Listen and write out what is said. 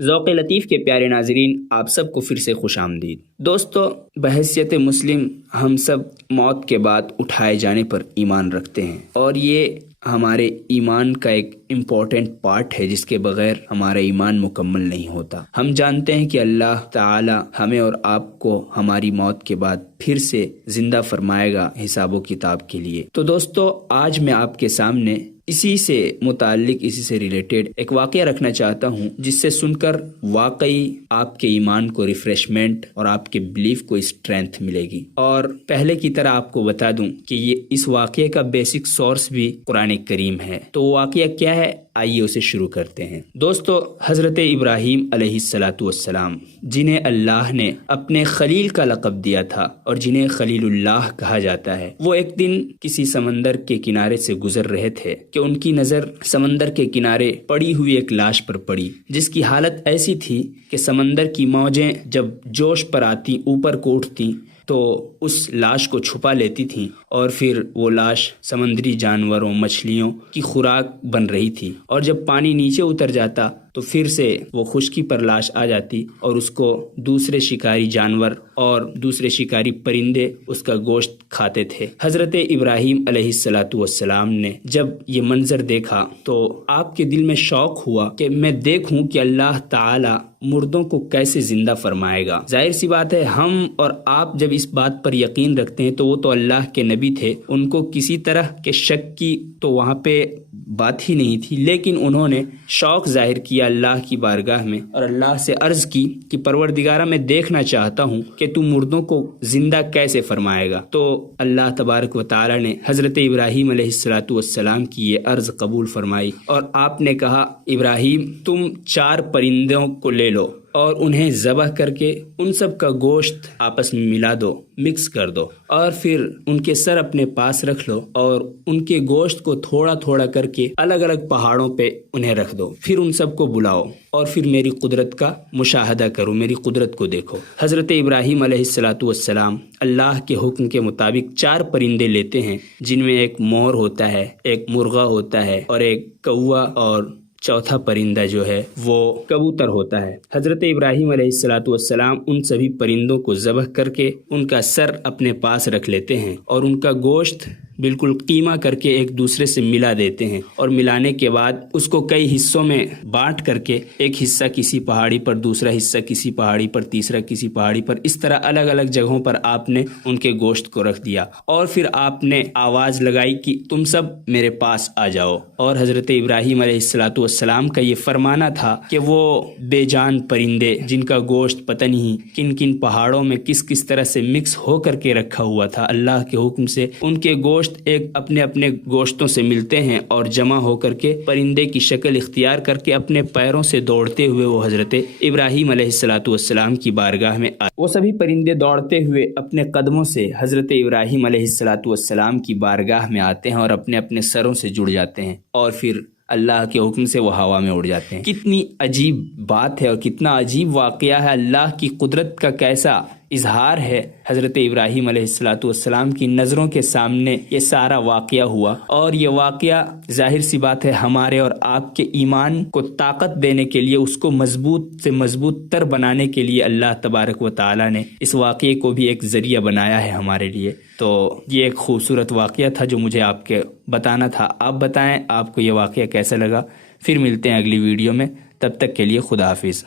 ذوق لطیف کے پیارے ناظرین، آپ سب کو پھر سے خوش آمدید۔ دوستو، بحیثیت مسلم ہم سب موت کے بعد اٹھائے جانے پر ایمان رکھتے ہیں، اور یہ ہمارے ایمان کا ایک امپورٹنٹ پارٹ ہے جس کے بغیر ہمارا ایمان مکمل نہیں ہوتا۔ ہم جانتے ہیں کہ اللہ تعالی ہمیں اور آپ کو ہماری موت کے بعد پھر سے زندہ فرمائے گا حساب و کتاب کے لیے۔ تو دوستو، آج میں آپ کے سامنے اسی سے متعلق، اسی سے ریلیٹڈ ایک واقعہ رکھنا چاہتا ہوں جس سے سن کر واقعی آپ کے ایمان کو ریفریشمنٹ اور آپ کے بلیف کو اسٹرینتھ ملے گی۔ اور پہلے کی طرح آپ کو بتا دوں کہ یہ اس واقعے کا بیسک سورس بھی قرآن کریم ہے۔ تو وہ واقعہ کیا ہے، آئیے اسے شروع کرتے ہیں۔ دوستو، حضرت ابراہیم علیہ السلام جنہیں اللہ نے اپنے خلیل کا لقب دیا تھا اور جنہیں خلیل اللہ کہا جاتا ہے، وہ ایک دن کسی سمندر کے کنارے سے گزر رہے تھے کہ ان کی نظر سمندر کے کنارے پڑی ہوئی ایک لاش پر پڑی، جس کی حالت ایسی تھی کہ سمندر کی موجیں جب جوش پر آتی، اوپر کو اٹھتی تو اس لاش کو چھپا لیتی تھیں، اور پھر وہ لاش سمندری جانوروں، مچھلیوں کی خوراک بن رہی تھی، اور جب پانی نیچے اتر جاتا تو پھر سے وہ خشکی پر لاش آ جاتی اور اس کو دوسرے شکاری جانور اور دوسرے شکاری پرندے اس کا گوشت کھاتے تھے۔ حضرت ابراہیم علیہ السلام نے جب یہ منظر دیکھا تو آپ کے دل میں شوق ہوا کہ میں دیکھوں کہ اللہ تعالی مردوں کو کیسے زندہ فرمائے گا۔ ظاہر سی بات ہے، ہم اور آپ جب اس بات پر یقین رکھتے ہیں تو وہ تو اللہ کے نبی تھے، ان کو کسی طرح کے شک کی تو وہاں پہ بات ہی نہیں تھی، لیکن انہوں نے شوق ظاہر کیا اللہ کی بارگاہ میں اور اللہ سے عرض کی کہ پروردگارہ، میں دیکھنا چاہتا ہوں کہ تو مردوں کو زندہ کیسے فرمائے گا۔ تو اللہ تبارک و تعالی نے حضرت ابراہیم علیہ السلام کی یہ عرض قبول فرمائی، اور آپ نے کہا، ابراہیم تم 4 پرندوں کو لے لو اور انہیں ذبح کر کے ان سب کا گوشت آپس میں ملا دو، مکس کر دو، اور پھر ان کے سر اپنے پاس رکھ لو اور ان کے گوشت کو تھوڑا تھوڑا کر کے الگ الگ پہاڑوں پہ انہیں رکھ دو، پھر ان سب کو بلاؤ اور پھر میری قدرت کا مشاہدہ کرو، میری قدرت کو دیکھو۔ حضرت ابراہیم علیہ السلام اللہ کے حکم کے مطابق 4 پرندے لیتے ہیں، جن میں ایک مور ہوتا ہے، ایک مرغا ہوتا ہے، اور ایک کوا، اور چوتھا پرندہ جو ہے وہ کبوتر ہوتا ہے۔ حضرت ابراہیم علیہ السلام ان سبھی پرندوں کو ذبح کر کے ان کا سر اپنے پاس رکھ لیتے ہیں اور ان کا گوشت بالکل قیمہ کر کے ایک دوسرے سے ملا دیتے ہیں، اور ملانے کے بعد اس کو کئی حصوں میں بانٹ کر کے ایک حصہ کسی پہاڑی پر، دوسرا حصہ کسی پہاڑی پر، تیسرا کسی پہاڑی پر، اس طرح الگ الگ جگہوں پر آپ نے ان کے گوشت کو رکھ دیا، اور پھر آپ نے آواز لگائی کہ تم سب میرے پاس آ جاؤ۔ اور حضرت ابراہیم علیہ السلام کا یہ فرمانا تھا کہ وہ بے جان پرندے جن کا گوشت پتہ نہیں کن کن پہاڑوں میں کس کس طرح سے مکس ہو کر کے رکھا ہوا تھا، اللہ کے حکم سے ان کے گوشت ایک اپنے اپنے گوشتوں سے ملتے ہیں اور جمع ہو کر کے پرندے کی شکل اختیار کر کے اپنے پیروں سے دوڑتے ہوئے وہ حضرت ابراہیم علیہ السلام کی بارگاہ میں آئے۔ وہ سبھی پرندے دوڑتے ہوئے اپنے قدموں سے حضرت ابراہیم علیہ السلام کی بارگاہ میں آتے ہیں اور اپنے اپنے سروں سے جڑ جاتے ہیں، اور پھر اللہ کے حکم سے وہ ہوا میں اڑ جاتے ہیں۔ کتنی عجیب بات ہے اور کتنا عجیب واقعہ ہے، اللہ کی قدرت کا کیسا اظہار ہے۔ حضرت ابراہیم علیہ السلام کی نظروں کے سامنے یہ سارا واقعہ ہوا، اور یہ واقعہ ظاہر سی بات ہے ہمارے اور آپ کے ایمان کو طاقت دینے کے لیے، اس کو مضبوط سے مضبوط تر بنانے کے لیے اللہ تبارک و تعالی نے اس واقعے کو بھی ایک ذریعہ بنایا ہے ہمارے لیے۔ تو یہ ایک خوبصورت واقعہ تھا جو مجھے آپ کے بتانا تھا۔ آپ بتائیں آپ کو یہ واقعہ کیسا لگا؟ پھر ملتے ہیں اگلی ویڈیو میں، تب تک کے لیے خدا حافظ۔